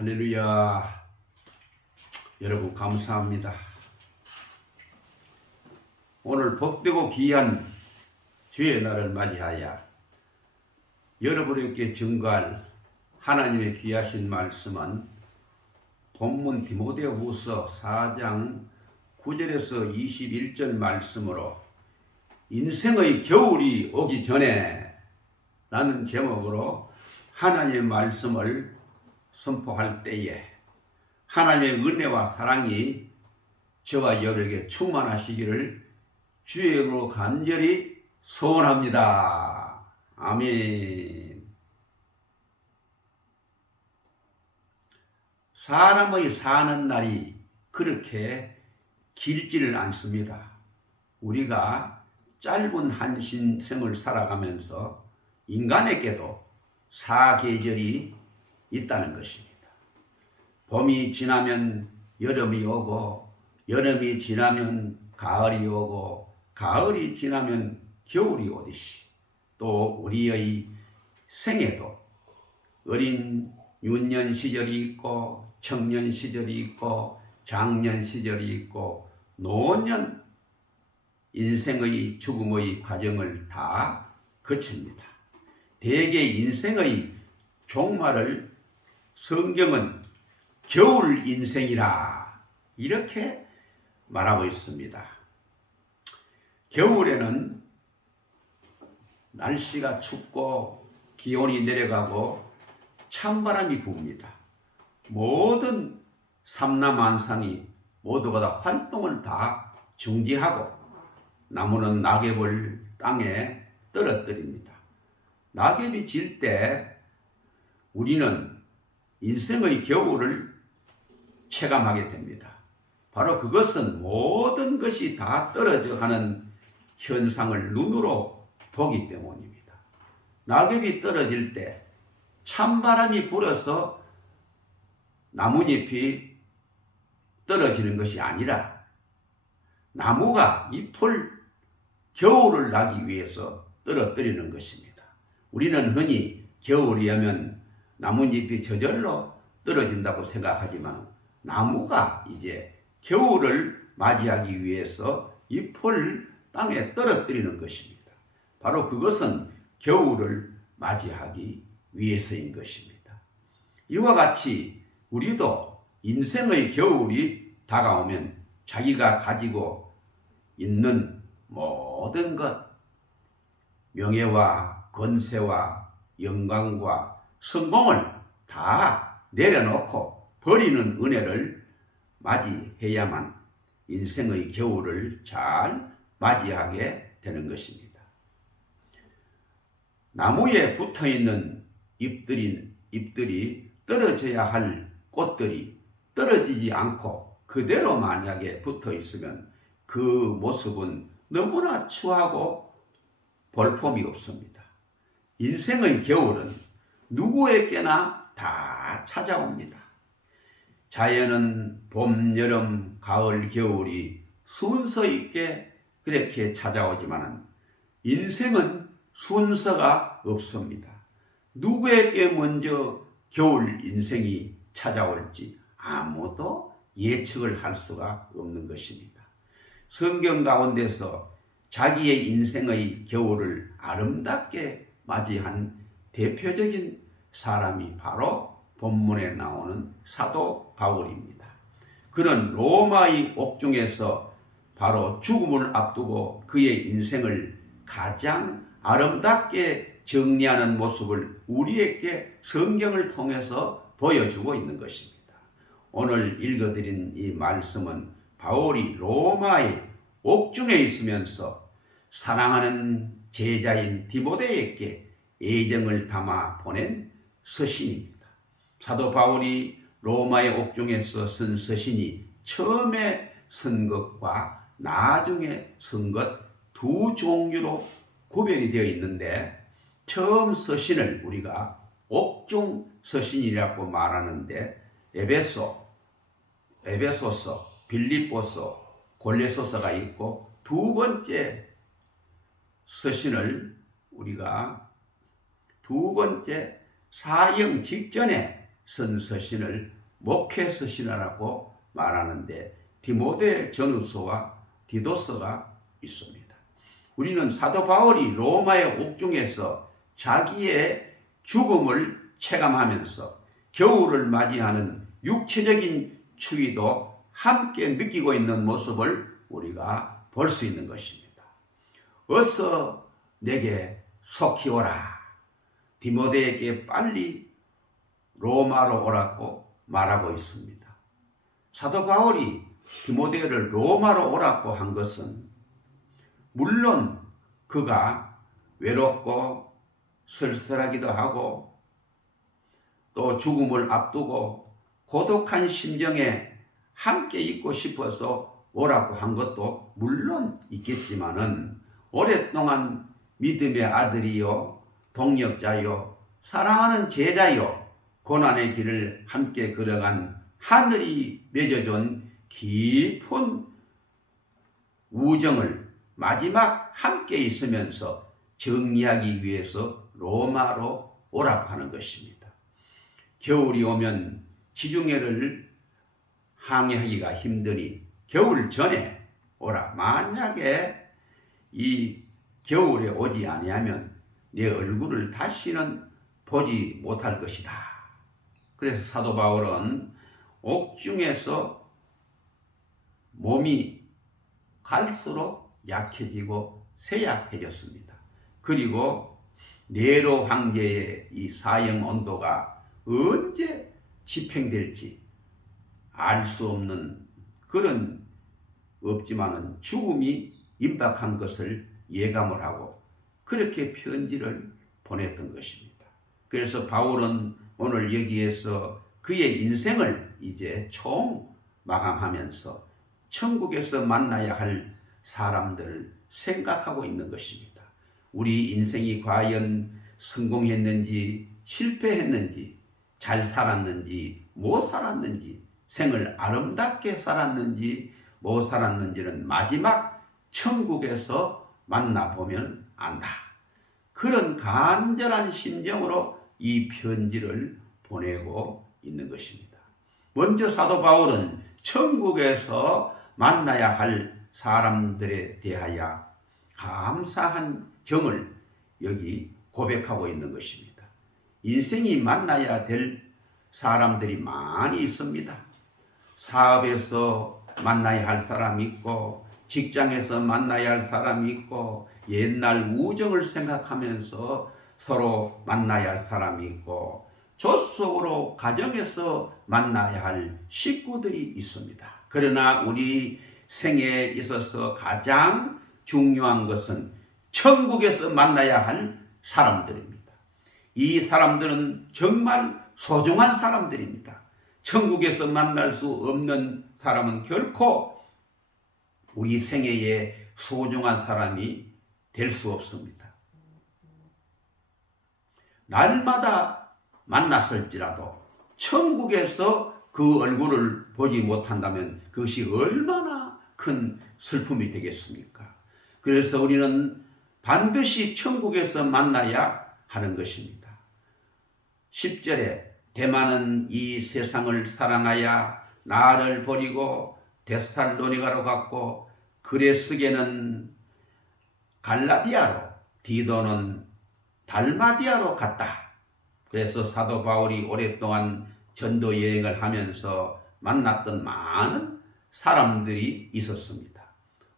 할렐루야. 여러분 감사합니다. 오늘 복되고 귀한 주의 날을 맞이하여 여러분에게 증거할 하나님의 귀하신 말씀은 본문 디모데후서 4장 9절에서 21절 말씀으로 인생의 겨울이 오기 전에 라는 제목으로 하나님의 말씀을 선포할 때에 하나님의 은혜와 사랑이 저와 여러분에게 충만하시기를 주의 이름으로 간절히 소원합니다. 아멘. 사람의 사는 날이 그렇게 길지를 않습니다. 우리가 짧은 한 인생을 살아가면서 인간에게도 사계절이 있다는 것입니다. 봄이 지나면 여름이 오고, 여름이 지나면 가을이 오고, 가을이 지나면 겨울이 오듯이 또 우리의 생애도 어린 유년 시절이 있고, 청년 시절이 있고, 장년 시절이 있고, 노년 인생의 죽음의 과정을 다 거칩니다. 대개 인생의 종말을 성경은 겨울 인생이라 이렇게 말하고 있습니다. 겨울에는 날씨가 춥고 기온이 내려가고 찬바람이 부습니다. 모든 삼라만상이 모두가 다 활동을 다 중지하고 나무는 낙엽을 땅에 떨어뜨립니다. 낙엽이 질 때 우리는 인생의 겨울을 체감하게 됩니다. 바로 그것은 모든 것이 다 떨어져 가는 현상을 눈으로 보기 때문입니다. 낙엽이 떨어질 때 찬바람이 불어서 나뭇잎이 떨어지는 것이 아니라 나무가 잎을 겨울을 나기 위해서 떨어뜨리는 것입니다. 우리는 흔히 겨울이 오면 나뭇잎이 저절로 떨어진다고 생각하지만 나무가 이제 겨울을 맞이하기 위해서 잎을 땅에 떨어뜨리는 것입니다. 바로 그것은 겨울을 맞이하기 위해서인 것입니다. 이와 같이 우리도 인생의 겨울이 다가오면 자기가 가지고 있는 모든 것, 명예와 권세와 영광과 성공을 다 내려놓고 버리는 은혜를 맞이해야만 인생의 겨울을 잘 맞이하게 되는 것입니다. 나무에 붙어있는 잎들이 떨어져야 할 꽃들이 떨어지지 않고 그대로 만약에 붙어 있으면 그 모습은 너무나 추하고 볼품이 없습니다. 인생의 겨울은 누구에게나 다 찾아옵니다. 자연은 봄, 여름, 가을, 겨울이 순서 있게 그렇게 찾아오지만 인생은 순서가 없습니다. 누구에게 먼저 겨울 인생이 찾아올지 아무도 예측을 할 수가 없는 것입니다. 성경 가운데서 자기의 인생의 겨울을 아름답게 맞이한 대표적인 사람이 바로 본문에 나오는 사도 바울입니다. 그는 로마의 옥중에서 바로 죽음을 앞두고 그의 인생을 가장 아름답게 정리하는 모습을 우리에게 성경을 통해서 보여주고 있는 것입니다. 오늘 읽어드린 이 말씀은 바울이 로마의 옥중에 있으면서 사랑하는 제자인 디모데에게 애정을 담아 보낸 서신입니다. 사도 바울이 로마의 옥중에서 쓴 서신이 처음에 쓴 것과 나중에 쓴 것 두 종류로 구별이 되어 있는데 처음 서신을 우리가 옥중 서신이라고 말하는데 에베소서, 빌립보서, 골로새서가 있고 두 번째 서신을 우리가 두 번째 사형 직전에 선서신을 목회서신이라고 말하는데 디모데 전후서와 디도서가 있습니다. 우리는 사도 바울이 로마의 옥중에서 자기의 죽음을 체감하면서 겨울을 맞이하는 육체적인 추위도 함께 느끼고 있는 모습을 우리가 볼 수 있는 것입니다. 어서 내게 속히 오라. 디모데에게 빨리 로마로 오라고 말하고 있습니다. 사도 바울이 디모데를 로마로 오라고 한 것은 물론 그가 외롭고 쓸쓸하기도 하고 또 죽음을 앞두고 고독한 심정에 함께 있고 싶어서 오라고 한 것도 물론 있겠지만은 오랫동안 믿음의 아들이요 동역자요 사랑하는 제자요 고난의 길을 함께 걸어간 하늘이 맺어준 깊은 우정을 마지막 함께 있으면서 정리하기 위해서 로마로 오라고 하는 것입니다. 겨울이 오면 지중해를 항해하기가 힘드니 겨울 전에 오라. 만약에 이 겨울에 오지 아니하면 내 얼굴을 다시는 보지 못할 것이다. 그래서 사도 바울은 옥중에서 몸이 갈수록 약해지고 쇠약해졌습니다. 그리고 네로 황제의 이 사형 언도가 언제 집행될지 알 수 없는 그런 없지만은 죽음이 임박한 것을 예감을 하고 그렇게 편지를 보냈던 것입니다. 그래서 바울은 오늘 여기에서 그의 인생을 이제 총 마감하면서 천국에서 만나야 할 사람들을 생각하고 있는 것입니다. 우리 인생이 과연 성공했는지 실패했는지 잘 살았는지 못 살았는지 생을 아름답게 살았는지 못 살았는지는 마지막 천국에서 만나보면 안다. 그런 간절한 심정으로 이 편지를 보내고 있는 것입니다. 먼저 사도 바울은 천국에서 만나야 할 사람들에 대하여 감사한 정을 여기 고백하고 있는 것입니다. 인생이 만나야 될 사람들이 많이 있습니다. 사업에서 만나야 할 사람이 있고 직장에서 만나야 할 사람이 있고 옛날 우정을 생각하면서 서로 만나야 할 사람이 있고 조속으로 가정에서 만나야 할 식구들이 있습니다. 그러나 우리 생애에 있어서 가장 중요한 것은 천국에서 만나야 할 사람들입니다. 이 사람들은 정말 소중한 사람들입니다. 천국에서 만날 수 없는 사람은 결코 우리 생애에 소중한 사람이 될 수 없습니다. 날마다 만났을지라도 천국에서 그 얼굴을 보지 못한다면 그것이 얼마나 큰 슬픔이 되겠습니까? 그래서 우리는 반드시 천국에서 만나야 하는 것입니다. 10절에 대만은 이 세상을 사랑하여 나를 버리고 데살로니가로 갔고 그레스게는 갈라디아로 디도는 달마디아로 갔다. 그래서 사도 바울이 오랫동안 전도 여행을 하면서 만났던 많은 사람들이 있었습니다.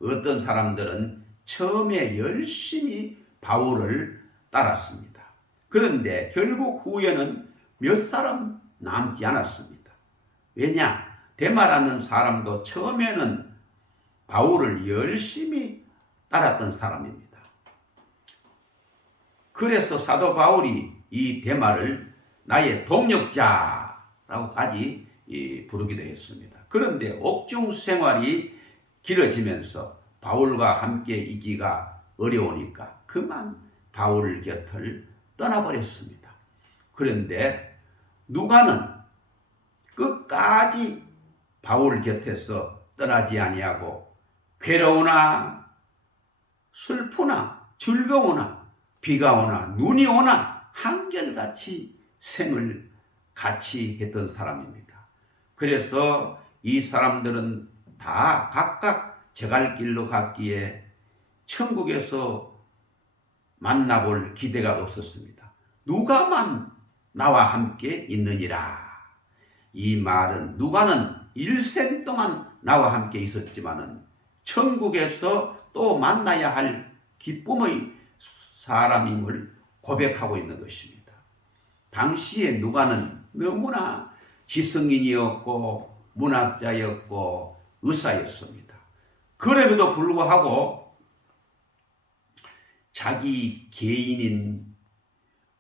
어떤 사람들은 처음에 열심히 바울을 따랐습니다. 그런데 결국 후에는 몇 사람 남지 않았습니다. 왜냐? 데마라는 사람도 처음에는 바울을 열심히 따랐던 사람입니다. 그래서 사도 바울이 이 데마를 나의 동역자라고까지 부르기도 했습니다. 그런데 옥중 생활이 길어지면서 바울과 함께 있기가 어려우니까 그만 바울 곁을 떠나버렸습니다. 그런데 누가는 끝까지 바울 곁에서 떠나지 아니하고 괴로우나 슬프나 즐거우나 비가 오나 눈이 오나 한결같이 생을 같이 했던 사람입니다. 그래서 이 사람들은 다 각각 제갈 길로 갔기에 천국에서 만나볼 기대가 없었습니다. 누가만 나와 함께 있느니라. 이 말은 누가는 일생 동안 나와 함께 있었지만은 천국에서 또 만나야 할 기쁨의 사람임을 고백하고 있는 것입니다. 당시에 누가는 너무나 지성인이었고 문학자였고 의사였습니다. 그럼에도 불구하고 자기 개인인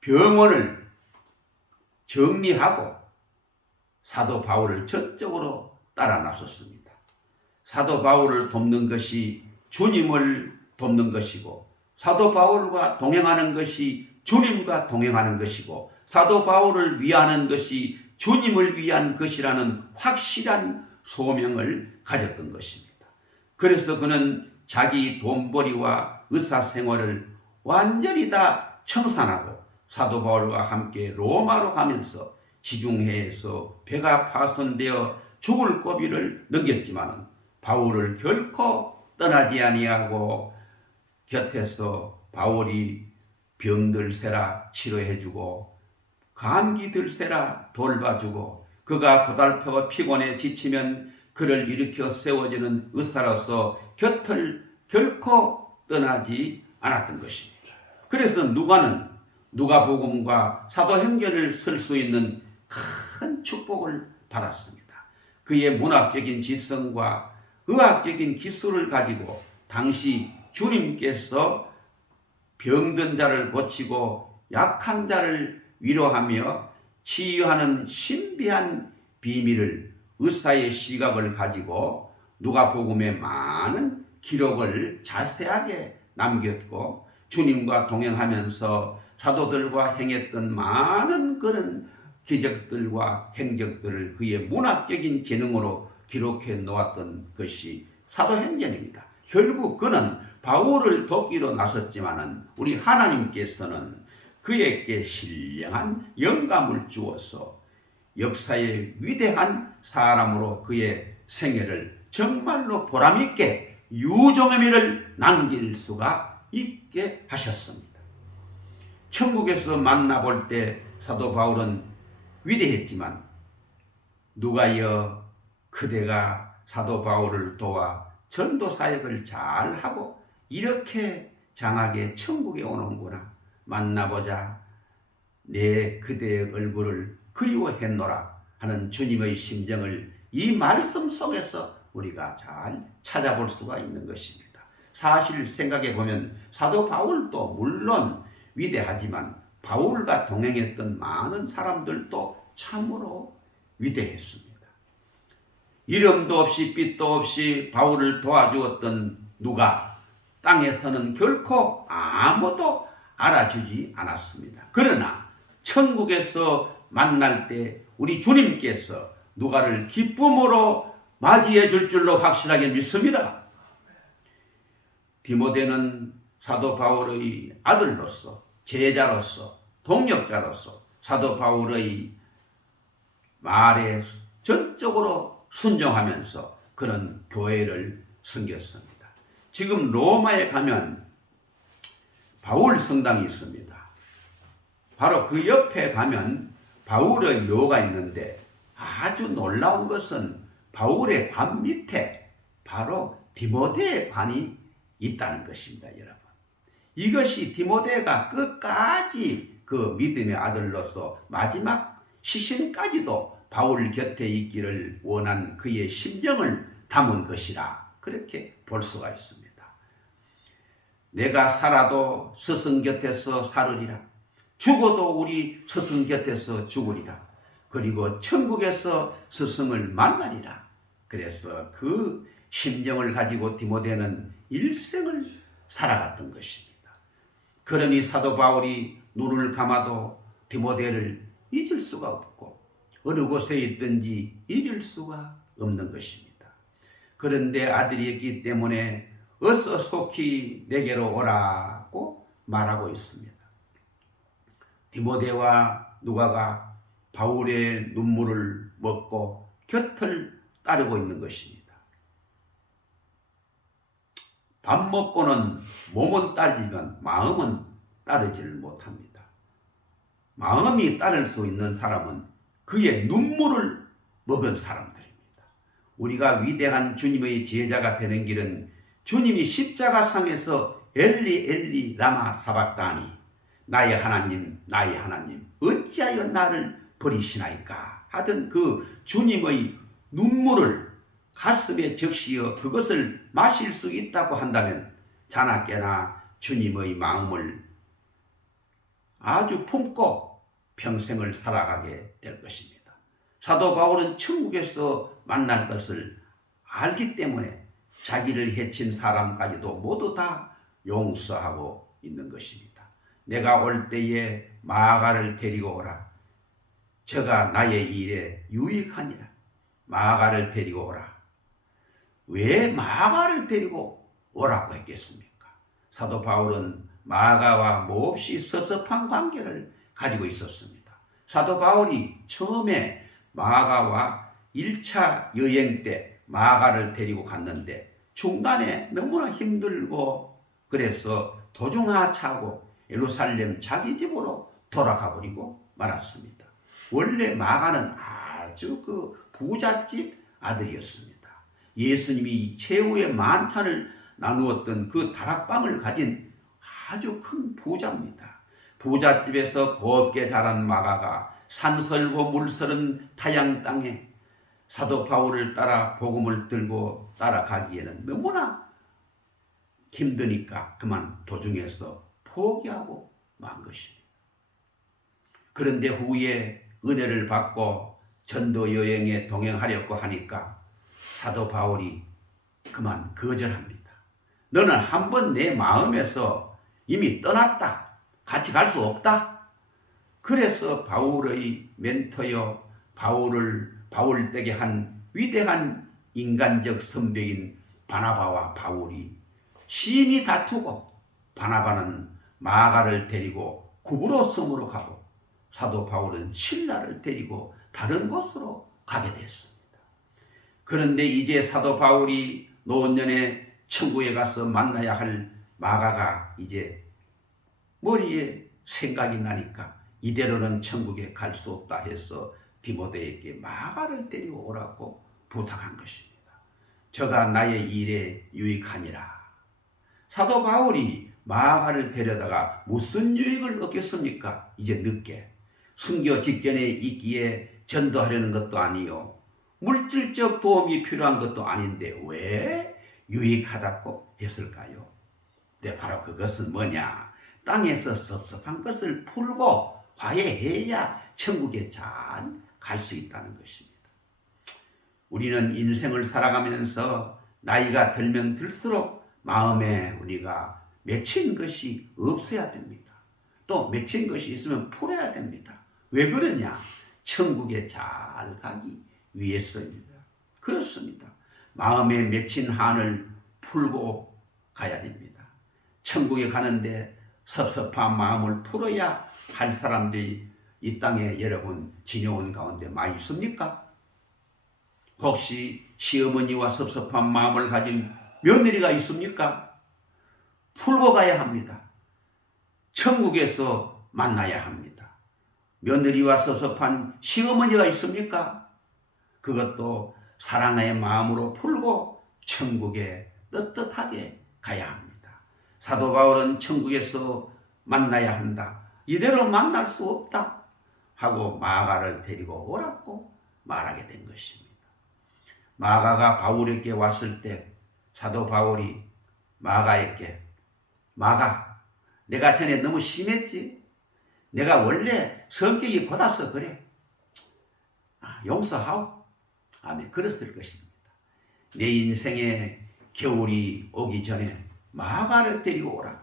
병원을 정리하고 사도 바울을 전적으로 따라 나섰습니다. 사도 바울을 돕는 것이 주님을 돕는 것이고, 사도 바울과 동행하는 것이 주님과 동행하는 것이고, 사도 바울을 위하는 것이 주님을 위한 것이라는 확실한 소명을 가졌던 것입니다. 그래서 그는 자기 돈벌이와 의사생활을 완전히 다 청산하고 사도 바울과 함께 로마로 가면서 지중해에서 배가 파손되어 죽을 고비를 넘겼지만 바울을 결코 떠나지 아니하고 곁에서 바울이 병들세라 치료해주고 감기들세라 돌봐주고 그가 고달프고 피곤해 지치면 그를 일으켜 세워주는 의사로서 곁을 결코 떠나지 않았던 것입니다. 그래서 누가는 누가복음과 사도행전을 쓸 수 있는 큰 축복을 받았습니다. 그의 문학적인 지성과 의학적인 기술을 가지고 당시 주님께서 병든 자를 고치고 약한 자를 위로하며 치유하는 신비한 비밀을 의사의 시각을 가지고 누가복음에 많은 기록을 자세하게 남겼고 주님과 동행하면서 사도들과 행했던 많은 그런 기적들과 행적들을 그의 문학적인 재능으로 기록해 놓았던 것이 사도행전입니다. 결국 그는 바울을 돕기로 나섰지만은 우리 하나님께서는 그에게 신령한 영감을 주어서 역사의 위대한 사람으로 그의 생애를 정말로 보람있게 유종의미를 남길 수가 있게 하셨습니다. 천국에서 만나볼 때 사도 바울은 위대했지만 누가여 그대가 사도 바울을 도와 전도 사역을 잘하고 이렇게 장하게 천국에 오는구나. 만나보자. 내 그대의 얼굴을 그리워했노라 하는 주님의 심정을 이 말씀 속에서 우리가 잘 찾아볼 수가 있는 것입니다. 사실 생각해 보면 사도 바울도 물론 위대하지만 바울과 동행했던 많은 사람들도 참으로 위대했습니다. 이름도 없이 빛도 없이 바울을 도와주었던 누가 땅에서는 결코 아무도 알아주지 않았습니다. 그러나 천국에서 만날 때 우리 주님께서 누가를 기쁨으로 맞이해 줄 줄로 확실하게 믿습니다. 디모데는 사도 바울의 아들로서 제자로서 동역자로서 사도 바울의 말에 전적으로 순종하면서 그런 교회를 섬겼습니다. 지금 로마에 가면 바울 성당이 있습니다. 바로 그 옆에 가면 바울의 묘가 있는데 아주 놀라운 것은 바울의 관 밑에 바로 디모데의 관이 있다는 것입니다, 여러분. 이것이 디모데가 끝까지 그 믿음의 아들로서 마지막 시신까지도 바울 곁에 있기를 원한 그의 심정을 담은 것이라 그렇게 볼 수가 있습니다. 내가 살아도 스승 곁에서 살으리라. 죽어도 우리 스승 곁에서 죽으리라. 그리고 천국에서 스승을 만나리라. 그래서 그 심정을 가지고 디모데는 일생을 살아갔던 것입니다. 그러니 사도 바울이 눈을 감아도 디모데를 잊을 수가 없고 어느 곳에 있든지 잊을 수가 없는 것입니다. 그런데 아들이었기 때문에 어서 속히 내게로 오라고 말하고 있습니다. 디모데와 누가가 바울의 눈물을 먹고 곁을 따르고 있는 것입니다. 밥 먹고는 몸은 따르지만 마음은 따르지를 못합니다. 마음이 따를 수 있는 사람은 그의 눈물을 먹은 사람들입니다. 우리가 위대한 주님의 제자가 되는 길은 주님이 십자가상에서 엘리 엘리 라마 사박다니, 나의 하나님 나의 하나님 어찌하여 나를 버리시나이까 하던 그 주님의 눈물을 가슴에 적시어 그것을 마실 수 있다고 한다면 자나깨나 주님의 마음을 아주 품고 평생을 살아가게 될 것입니다. 사도 바울은 천국에서 만날 것을 알기 때문에 자기를 해친 사람까지도 모두 다 용서하고 있는 것입니다. 내가 올 때에 마가를 데리고 오라. 저가 나의 일에 유익하니라. 마가를 데리고 오라. 왜 마가를 데리고 오라고 했겠습니까? 사도 바울은 마가와 몹시 섭섭한 관계를 가지고 있었습니다. 사도 바울이 처음에 마가와 1차 여행 때 마가를 데리고 갔는데 중간에 너무나 힘들고 그래서 도중하차하고 예루살렘 자기 집으로 돌아가 버리고 말았습니다. 원래 마가는 아주 그 부잣집 아들이었습니다. 예수님이 최후의 만찬을 나누었던 그 다락방을 가진 아주 큰 부자입니다. 부잣집에서 곱게 자란 마가가 산설고 물서른 타양 땅에 사도 바울을 따라 복음을 들고 따라가기에는 너무나 힘드니까 그만 도중에서 포기하고 만 것입니다. 그런데 후에 은혜를 받고 전도 여행에 동행하려고 하니까 사도 바울이 그만 거절합니다. 너는 한번 내 마음에서 이미 떠났다. 같이 갈 수 없다. 그래서 바울의 멘토여 바울 댁에 한 위대한 인간적 선배인 바나바와 바울이 심히 다투고 바나바는 마가를 데리고 구브로 섬으로 가고 사도 바울은 실라를 데리고 다른 곳으로 가게 됐습니다. 그런데 이제 사도 바울이 노년에 천국에 가서 만나야 할 마가가 이제 머리에 생각이 나니까 이대로는 천국에 갈 수 없다 해서 디모데에게 마가를 데리고 오라고 부탁한 것입니다. 저가 나의 일에 유익하니라. 사도 바울이 마가를 데려다가 무슨 유익을 얻겠습니까? 이제 늦게 순교 직전에 있기에 전도하려는 것도 아니요 물질적 도움이 필요한 것도 아닌데 왜 유익하다고 했을까요? 네, 바로 그것은 뭐냐? 땅에서 섭섭한 것을 풀고 화해해야 천국에 잘 갈 수 있다는 것입니다. 우리는 인생을 살아가면서 나이가 들면 들수록 마음에 우리가 맺힌 것이 없어야 됩니다. 또 맺힌 것이 있으면 풀어야 됩니다. 왜 그러냐? 천국에 잘 가기 위해서입니다. 그렇습니다. 마음에 맺힌 한을 풀고 가야 됩니다. 천국에 가는데 섭섭한 마음을 풀어야 할 사람들이 이 땅에 여러분 지녀온 가운데 많이 있습니까? 혹시 시어머니와 섭섭한 마음을 가진 며느리가 있습니까? 풀고 가야 합니다. 천국에서 만나야 합니다. 며느리와 섭섭한 시어머니가 있습니까? 그것도 사랑의 마음으로 풀고 천국에 떳떳하게 가야 합니다. 사도 바울은 천국에서 만나야 한다. 이대로 만날 수 없다. 하고 마가를 데리고 오라고 말하게 된 것입니다. 마가가 바울에게 왔을 때 사도 바울이 마가에게 마가, 내가 전에 너무 심했지? 내가 원래 성격이 곧아서 그래. 용서하오. 아멘. 그랬을 것입니다. 내 인생에 겨울이 오기 전에 마가를 데리고 오라.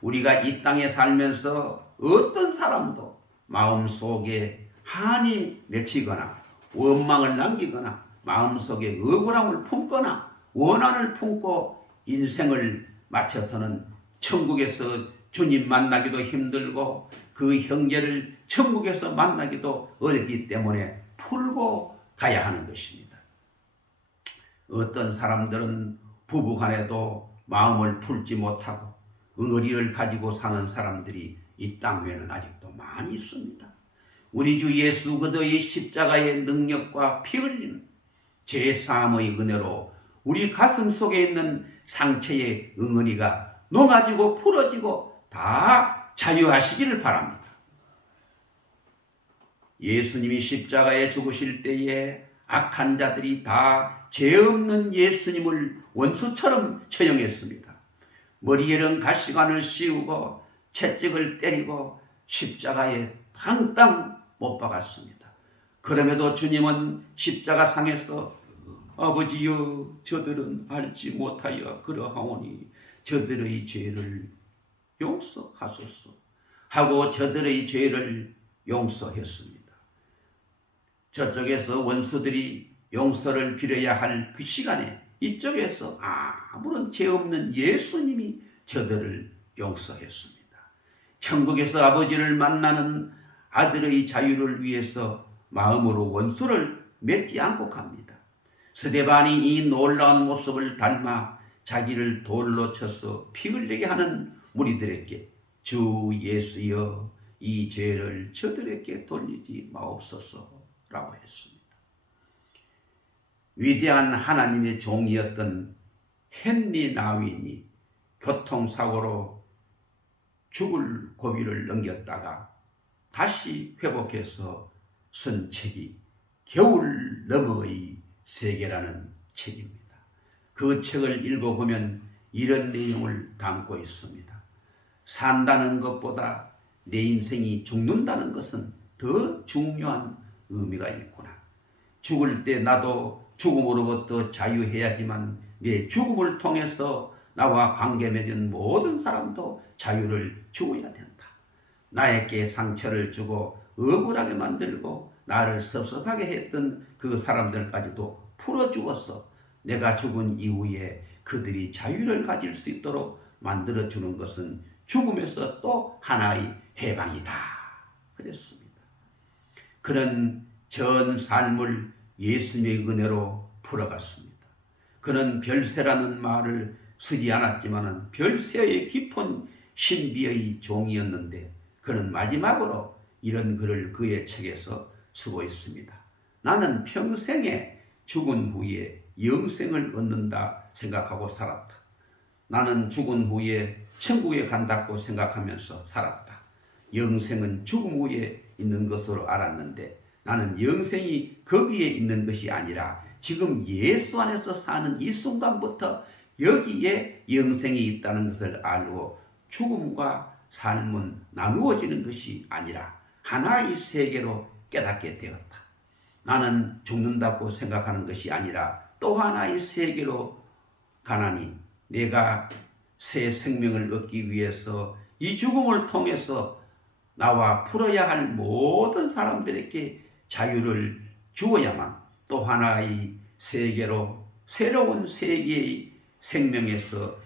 우리가 이 땅에 살면서 어떤 사람도 마음속에 한이 맺히거나 원망을 남기거나 마음속에 억울함을 품거나 원한을 품고 인생을 마쳐서는 천국에서 주님 만나기도 힘들고 그 형제를 천국에서 만나기도 어렵기 때문에 풀고 가야 하는 것입니다. 어떤 사람들은 부부간에도 마음을 풀지 못하고 응어리를 가지고 사는 사람들이 이 땅 위에는 아직도 많이 있습니다. 우리 주 예수 그리스도의 십자가의 능력과 피 흘림, 죄사함의 은혜로 우리 가슴 속에 있는 상처의 응어리가 녹아지고 풀어지고 다 자유하시기를 바랍니다. 예수님이 십자가에 죽으실 때에 악한 자들이 다 죄 없는 예수님을 원수처럼 처형했습니다. 머리에는 가시관을 씌우고 채찍을 때리고 십자가에 팡땅 못 박았습니다. 그럼에도 주님은 십자가상에서 아버지여 저들은 알지 못하여 그러하오니 저들의 죄를 용서하소서 하고 저들의 죄를 용서했습니다. 저쪽에서 원수들이 용서를 빌어야 할 그 시간에 이쪽에서 아무런 죄 없는 예수님이 저들을 용서했습니다. 천국에서 아버지를 만나는 아들의 자유를 위해서 마음으로 원수를 맺지 않고 갑니다. 스데반이 이 놀라운 모습을 닮아 자기를 돌로 쳐서 피 흘리게 하는 무리들에게 주 예수여 이 죄를 저들에게 돌리지 마옵소서라고 했습니다. 위대한 하나님의 종이었던 헨리 나윈이 교통사고로 죽을 고비를 넘겼다가 다시 회복해서 쓴 책이 겨울 너머의 세계라는 책입니다. 그 책을 읽어보면 이런 내용을 담고 있습니다. 산다는 것보다 내 인생이 죽는다는 것은 더 중요한 의미가 있구나. 죽을 때 나도 죽음으로부터 자유해야지만 내 죽음을 통해서 나와 관계 맺은 모든 사람도 자유를 주어야 된다. 나에게 상처를 주고 억울하게 만들고 나를 섭섭하게 했던 그 사람들까지도 풀어주어서 내가 죽은 이후에 그들이 자유를 가질 수 있도록 만들어주는 것은 죽음에서 또 하나의 해방이다. 그랬습니다. 그런 전 삶을 예수님의 은혜로 풀어갔습니다. 그는 별세라는 말을 쓰지 않았지만 별세의 깊은 신비의 종이었는데 그는 마지막으로 이런 글을 그의 책에서 쓰고 있습니다. 나는 평생에 죽은 후에 영생을 얻는다 생각하고 살았다. 나는 죽은 후에 천국에 간다고 생각하면서 살았다. 영생은 죽음 후에 있는 것으로 알았는데 나는 영생이 거기에 있는 것이 아니라 지금 예수 안에서 사는 이 순간부터 여기에 영생이 있다는 것을 알고 죽음과 삶은 나누어지는 것이 아니라 하나의 세계로 깨닫게 되었다. 나는 죽는다고 생각하는 것이 아니라 또 하나의 세계로 가나니 내가 새 생명을 얻기 위해서 이 죽음을 통해서 나와 풀어야 할 모든 사람들에게 자유를 주어야만 또 하나의 세계로 새로운 세계의 생명에서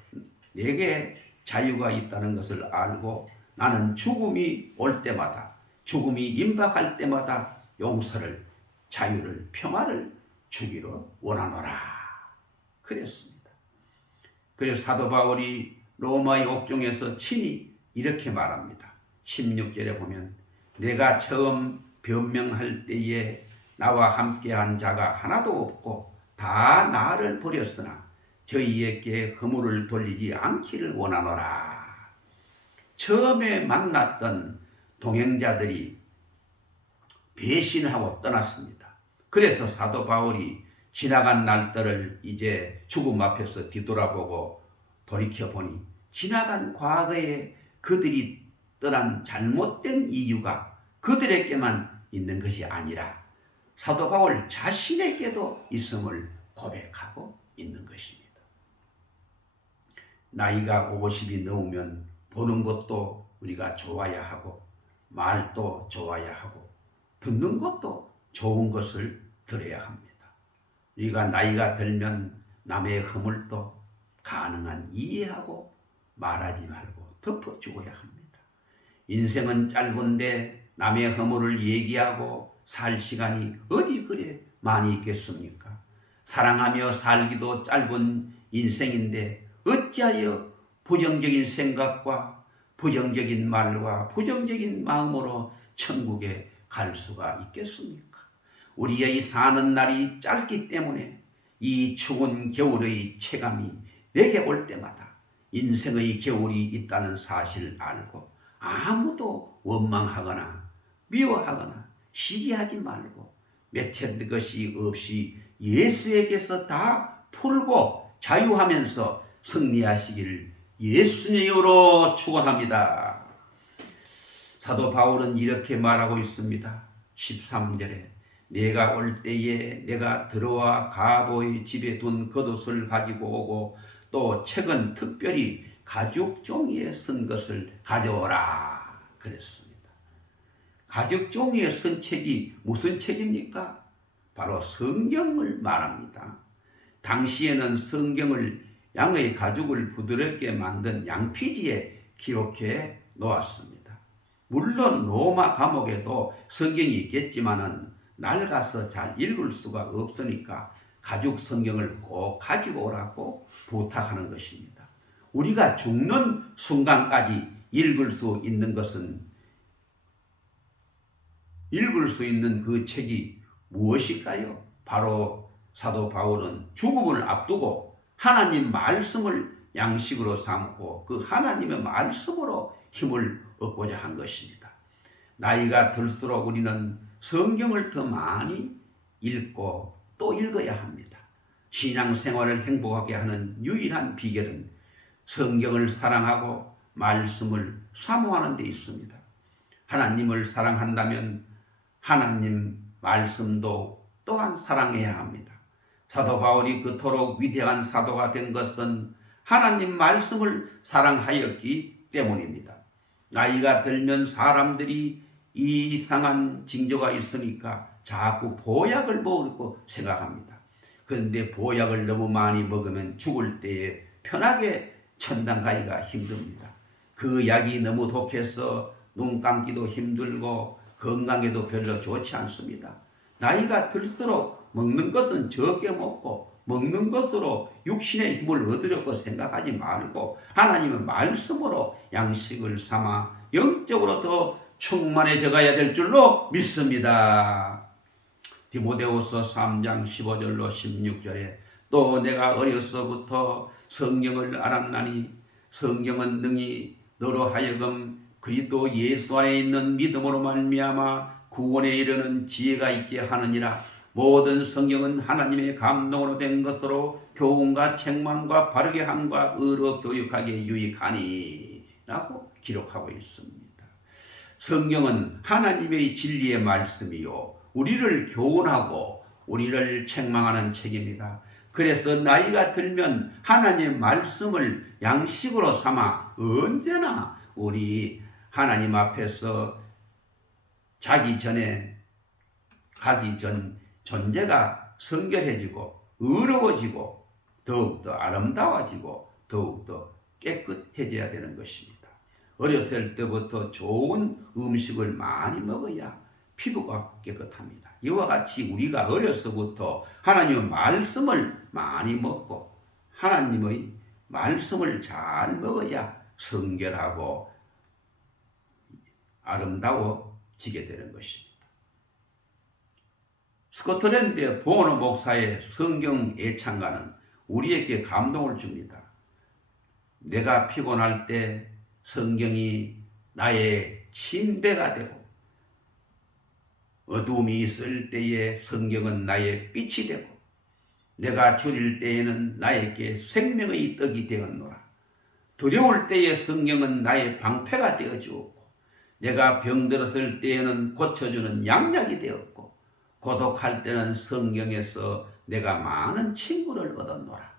내게 자유가 있다는 것을 알고 나는 죽음이 올 때마다 죽음이 임박할 때마다 용서를 자유를 평화를 주기로 원하노라 그랬습니다. 그래서 사도 바울이 로마의 옥중에서 친히 이렇게 말합니다. 16절에 보면 내가 처음 변명할 때에 나와 함께한 자가 하나도 없고 다 나를 버렸으나 저희에게 허물을 돌리지 않기를 원하노라. 처음에 만났던 동행자들이 배신하고 떠났습니다. 그래서 사도 바울이 지나간 날들을 이제 죽음 앞에서 뒤돌아보고 돌이켜보니 지나간 과거에 그들이 떠난 잘못된 이유가 그들에게만 있는 것이 아니라 사도 바울 자신에게도 있음을 고백하고 있는 것입니다. 나이가 50이 넘으면 보는 것도 우리가 좋아야 하고 말도 좋아야 하고 듣는 것도 좋은 것을 들어야 합니다. 우리가 나이가 들면 남의 허물도 가능한 이해하고 말하지 말고 덮어 죽어야 합니다. 인생은 짧은데 남의 허물을 얘기하고 살 시간이 어디 그래 많이 있겠습니까? 사랑하며 살기도 짧은 인생인데 어찌하여 부정적인 생각과 부정적인 말과 부정적인 마음으로 천국에 갈 수가 있겠습니까? 우리의 사는 날이 짧기 때문에 이 추운 겨울의 체감이 내게 올 때마다 인생의 겨울이 있다는 사실을 알고 아무도 원망하거나 미워하거나 시기하지 말고 맺힌 것이 없이 예수에게서 다 풀고 자유하면서 승리하시기를 예수님으로 축원합니다. 사도 바울은 이렇게 말하고 있습니다. 13절에 내가 올 때에 내가 들어와 가보의 집에 둔 겉옷을 가지고 오고 또 책은 특별히 가죽 종이에 쓴 것을 가져오라 그랬습니다. 가죽 종이에 쓴 책이 무슨 책입니까? 바로 성경을 말합니다. 당시에는 성경을 양의 가죽을 부드럽게 만든 양피지에 기록해 놓았습니다. 물론 로마 감옥에도 성경이 있겠지만은 낡아서 잘 읽을 수가 없으니까 가죽 성경을 꼭 가지고 오라고 부탁하는 것입니다. 우리가 죽는 순간까지 읽을 수 있는 그 책이 무엇일까요? 바로 사도 바울은 죽음을 앞두고 하나님 말씀을 양식으로 삼고 그 하나님의 말씀으로 힘을 얻고자 한 것입니다. 나이가 들수록 우리는 성경을 더 많이 읽고 또 읽어야 합니다. 신앙생활을 행복하게 하는 유일한 비결은 성경을 사랑하고 말씀을 사모하는 데 있습니다. 하나님을 사랑한다면 하나님 말씀도 또한 사랑해야 합니다. 사도 바울이 그토록 위대한 사도가 된 것은 하나님 말씀을 사랑하였기 때문입니다. 나이가 들면 사람들이 이상한 징조가 있으니까 자꾸 보약을 먹으려고 생각합니다. 그런데 보약을 너무 많이 먹으면 죽을 때에 편하게 천당 가기가 힘듭니다. 그 약이 너무 독해서 눈 감기도 힘들고 건강에도 별로 좋지 않습니다. 나이가 들수록 먹는 것은 적게 먹고 먹는 것으로 육신의 힘을 얻으려고 생각하지 말고 하나님의 말씀으로 양식을 삼아 영적으로 더 충만해져 가야 될 줄로 믿습니다. 디모데후서 3장 15절로 16절에 또 내가 어려서부터 성경을 알았나니 성경은 능히 너로 하여금 그리스도 예수 안에 있는 믿음으로 말미암아 구원에 이르는 지혜가 있게 하느니라. 모든 성경은 하나님의 감동으로 된 것으로 교훈과 책망과 바르게 함과 의로 교육하기에 유익하니 라고 기록하고 있습니다. 성경은 하나님의 진리의 말씀이요 우리를 교훈하고 우리를 책망하는 책입니다. 그래서 나이가 들면 하나님의 말씀을 양식으로 삼아 언제나 우리 하나님 앞에서 가기 전 존재가 성결해지고 의로워지고 더욱더 아름다워지고 더욱더 깨끗해져야 되는 것입니다. 어렸을 때부터 좋은 음식을 많이 먹어야 피부가 깨끗합니다. 이와 같이 우리가 어려서부터 하나님의 말씀을 많이 먹고 하나님의 말씀을 잘 먹어야 성결하고 아름다워지게 되는 것입니다. 스코틀랜드의 보너 목사의 성경 애창가는 우리에게 감동을 줍니다. 내가 피곤할 때 성경이 나의 침대가 되고 어둠이 있을 때에 성경은 나의 빛이 되고 내가 줄일 때에는 나에게 생명의 떡이 되었노라. 두려울 때에 성경은 나의 방패가 되어 주었고 내가 병들었을 때에는 고쳐주는 양약이 되었고 고독할 때는 성경에서 내가 많은 친구를 얻었노라.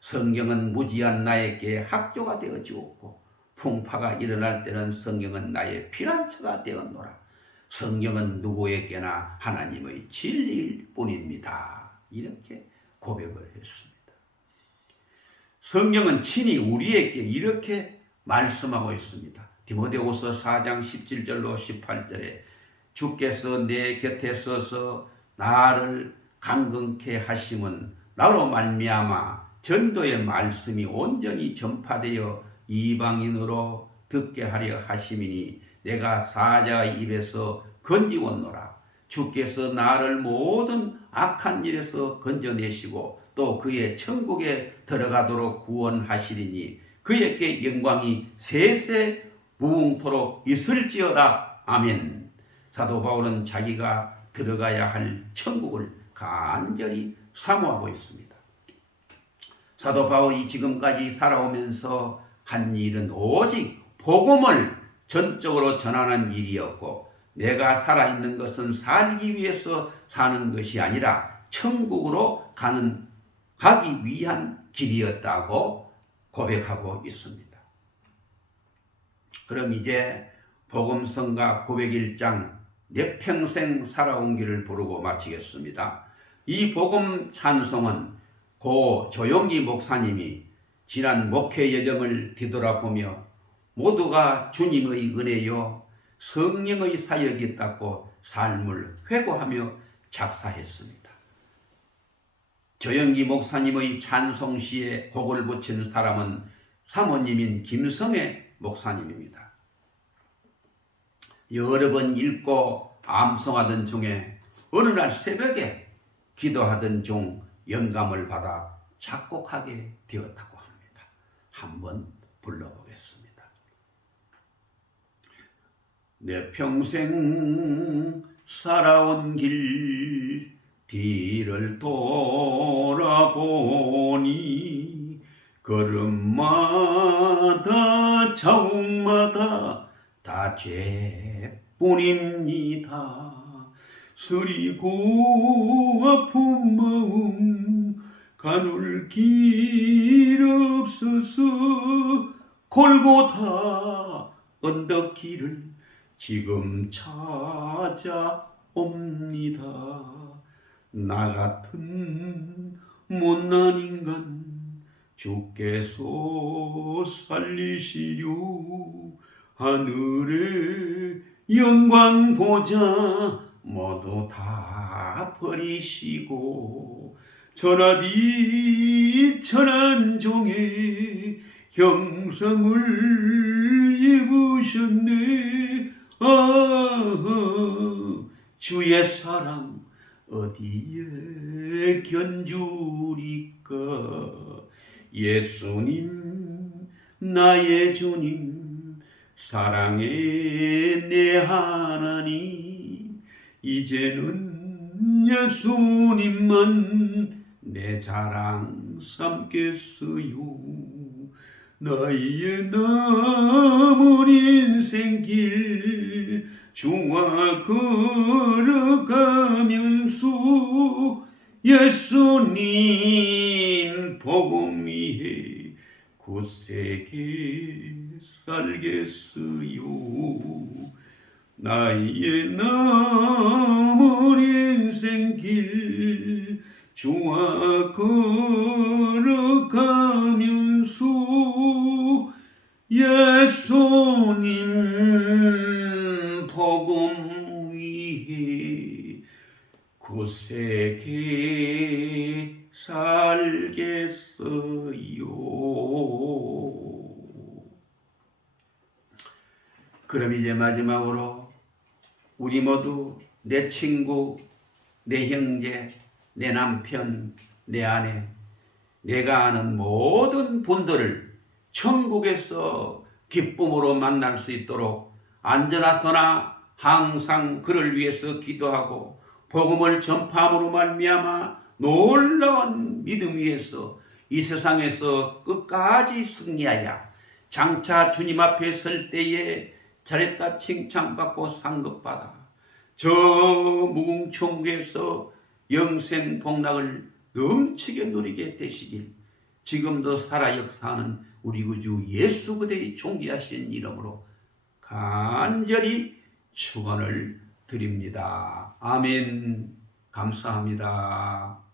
성경은 무지한 나에게 학교가 되어 주었고 풍파가 일어날 때는 성경은 나의 피난처가 되었노라. 성경은 누구에게나 하나님의 진리일 뿐입니다. 이렇게 고백을 했습니다. 성경은 친히 우리에게 이렇게 말씀하고 있습니다. 디모데후서 4장 17절로 18절에 주께서 내 곁에 서서 나를 강건케 하심은 나로 말미암아 전도의 말씀이 온전히 전파되어 이방인으로 듣게 하려 하심이니 내가 사자의 입에서 건지웠노라. 주께서 나를 모든 악한 일에서 건져내시고 또 그의 천국에 들어가도록 구원하시리니 그에게 영광이 세세 무궁토록 있을지어다. 아멘. 사도 바울은 자기가 들어가야 할 천국을 간절히 사모하고 있습니다. 사도 바울이 지금까지 살아오면서 한 일은 오직 복음을 전적으로 전하는 일이었고, 내가 살아있는 것은 살기 위해서 사는 것이 아니라 천국으로 가기 위한 길이었다고 고백하고 있습니다. 그럼 이제 복음성가 고백 1장 내 평생 살아온 길을 부르고 마치겠습니다. 이 복음 찬송은 고 조용기 목사님이 지난 목회 여정을 뒤돌아보며 모두가 주님의 은혜요 성령의 사역이 닦고 삶을 회고하며 작사했습니다. 조영기 목사님의 찬송시에 곡을 붙인 사람은 사모님인 김성애 목사님입니다. 여러 번 읽고 암송하던 중에 어느 날 새벽에 기도하던 중 영감을 받아 작곡하게 되었다고 합니다. 한번 불러보겠습니다. 내 평생 살아온 길 뒤를 돌아보니 걸음마다 자욱마다 다 죄뿐입니다. 쓰리고 아픈 마음 가눌 길 없어서 골고다 언덕길을 지금 찾아옵니다. 나 같은 못난 인간 주께서 살리시려 하늘의 영광 보자 모두 다 버리시고 천하디 천한종의 형상을 입으셨네. 주의 사랑 어디에 견주리까. 예수님 나의 주님 사랑의 내 하나님, 이제는 예수님만 내 자랑 삼겠어요. 나의 남은 인생길 주와 걸어가면서 예수님 복음 위에 굳세게 살겠어요. 나의 남은 인생길 주와 걸어가면서 예수님 복음 위에 굳세게 살겠어요. 그럼 이제 마지막으로 우리 모두 내 친구, 내 형제, 내 남편, 내 아내, 내가 아는 모든 분들을 천국에서 기쁨으로 만날 수 있도록 안전하서나 항상 그를 위해서 기도하고 복음을 전파함으로 말미암아 놀라운 믿음 위에서 이 세상에서 끝까지 승리하여 장차 주님 앞에 설 때에 잘했다 칭찬받고 상급받아 저 무궁천국에서 영생 복락을 넘치게 누리게 되시길 지금도 살아 역사하는 우리 구주 예수 그대의 존귀하신 이름으로 간절히 축원을 드립니다. 아멘. 감사합니다.